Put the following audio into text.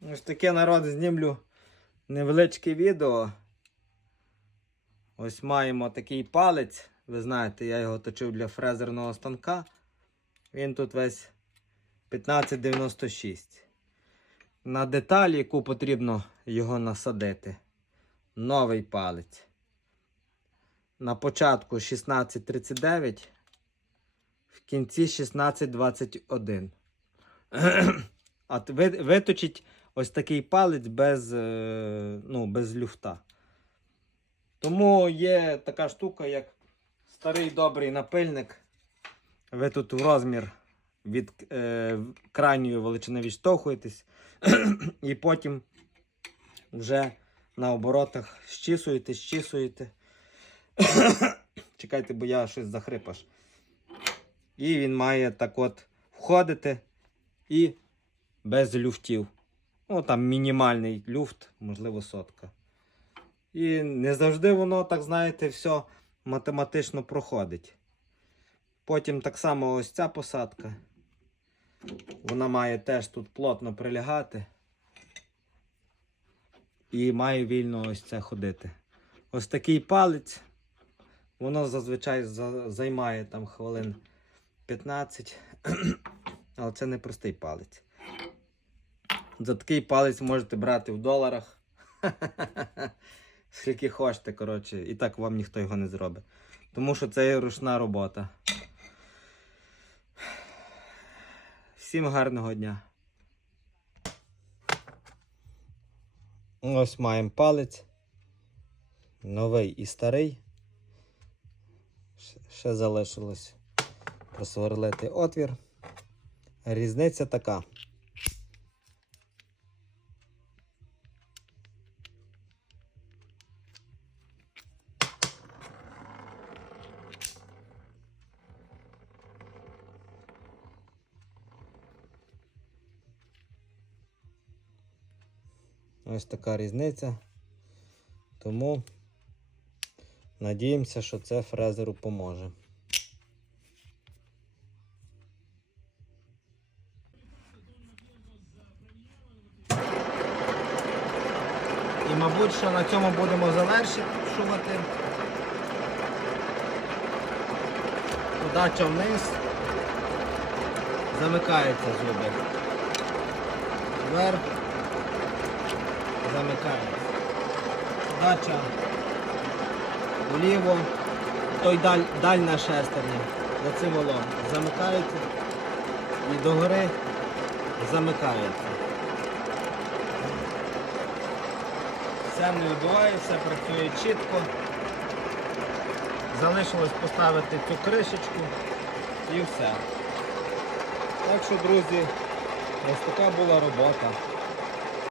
Ось таке народ знімлю невеличке відео. Ось маємо такий палець. Ви знаєте, я його точив для фрезерного станка. Він тут весь 1596. На деталь, яку потрібно його насадити. Новий палець. На початку 1639, в кінці 1621. А виточить ось такий палець без, е, ну, без люфта. Тому є така штука, як старий добрий напильник. Ви тут в розмір від е, крайньої величини відштовхуєтесь, і потім вже на оборотах щісуєте, щісуєте. Чекайте, бо я щось захрипаш. І він має так от входити і без люфтів. Ну, там мінімальний люфт, можливо, сотка. І не завжди воно, так знаєте, все математично проходить. Потім так само ось ця посадка. Вона має теж тут плотно прилягати. І має вільно ось це ходити. Ось такий палець. Воно зазвичай займає там хвилин 15. Але це не простий палець. За такий палець можете брати в доларах. Скільки хочете, коротше, і так вам ніхто його не зробить. Тому що це є ручна робота. Всім гарного дня. Ось маємо палець. Новий і старий. Ще- залишилось просверлити отвір. Різниця така. Ось така різниця. Тому надіємося, що це фрезеру поможе. І, мабуть, що на цьому будемо завершувати. Подача вниз. Замикається зубик. Вверх. Замикається. Подача вліво. Той даль, дальня шестерня. За цим волом. Замикається. І догори замикається. Все не вибиває, все працює чітко. Залишилось поставити цю кришечку і все. Так що, друзі, ось така була робота.